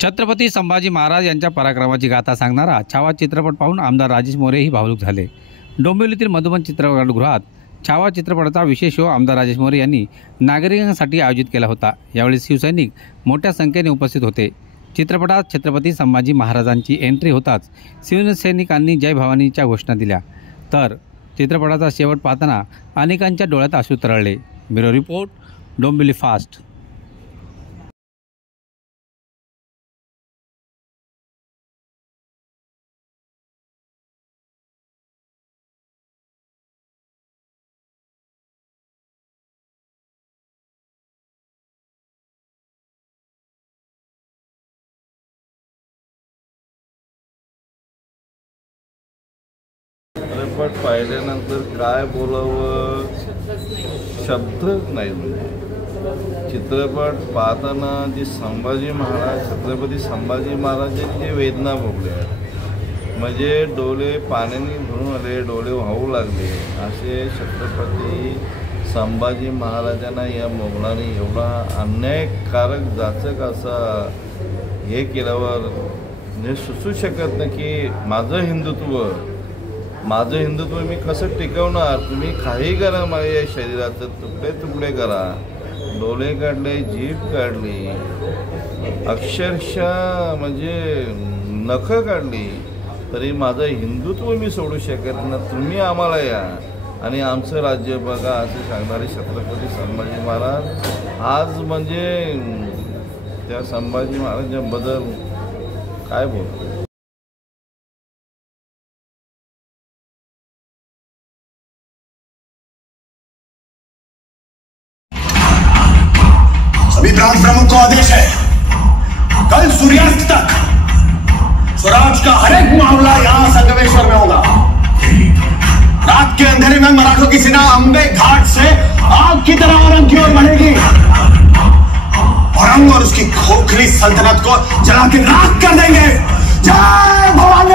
छत्रपती संभाजी महाराज यांच्या पराक्रमाची गाथा सांगणारा छावा चित्रपट पाहून आमदार राजेश मोरेही भावुक झाले। डोंबिवलीतील मधुबन चित्रपटगृहात छावा चित्रपटाचा विशेष शो आमदार राजेश मोरे यांनी नागरिकांसाठी आयोजित केला होता। यावेळी शिवसैनिक मोठ्या संख्येने उपस्थित होते। चित्रपटात छत्रपती संभाजी महाराजांची एंट्री होताच शिवसैनिकांनी जय भवानीच्या घोषणा दिल्या, तर चित्रपटाचा शेवट पाहताना अनेकांच्या डोळ्यात अश्रू तरळले। Bureau report, Dombivli fast. चित्रपट पाहिल्यानंतर काय बोलावं शब्द नाही। चित्रपट पाहताना जी संभाजी महाराज, छत्रपती संभाजी महाराजांनी जे वेदना भोगल्या, म्हणजे डोळे पाण्याने भरून आले, डोळे वाहू लागले, असे छत्रपती संभाजी महाराजांना या मोगलाने एवढा अन्यायकारक जाचक असा हे केल्यावर म्हणजे सुचू शकत नाही की माझं हिंदुत्व मी कसं टिकवणार। तुम्ही काही करा, माझ्या या शरीराचं तुकडे तुकडे करा, डोळे काढले, जीभ काढली, अक्षरशः म्हणजे नखं काढली, तरी माझं हिंदुत्व मी सोडू शकत ना। तुम्ही आम्हाला या आणि आमचं राज्य बघा असे सांगणारे छत्रपती संभाजी महाराज आज म्हणजे त्या संभाजी महाराजांबद्दल काय बोलतो। सभी प्रांत प्रमुख को आदेश है, कल सूर्यास्त तक स्वराज का हर एक मामला यहां संगमेश्वर में होगा। रात के अंधेरे में मराठों की सेना अंबे घाट से आग की तरह औरंग की ओर बढ़ेगी। औरंग और उसकी खोखली सल्तनत को जला के राख कर देंगे। जय भवानी।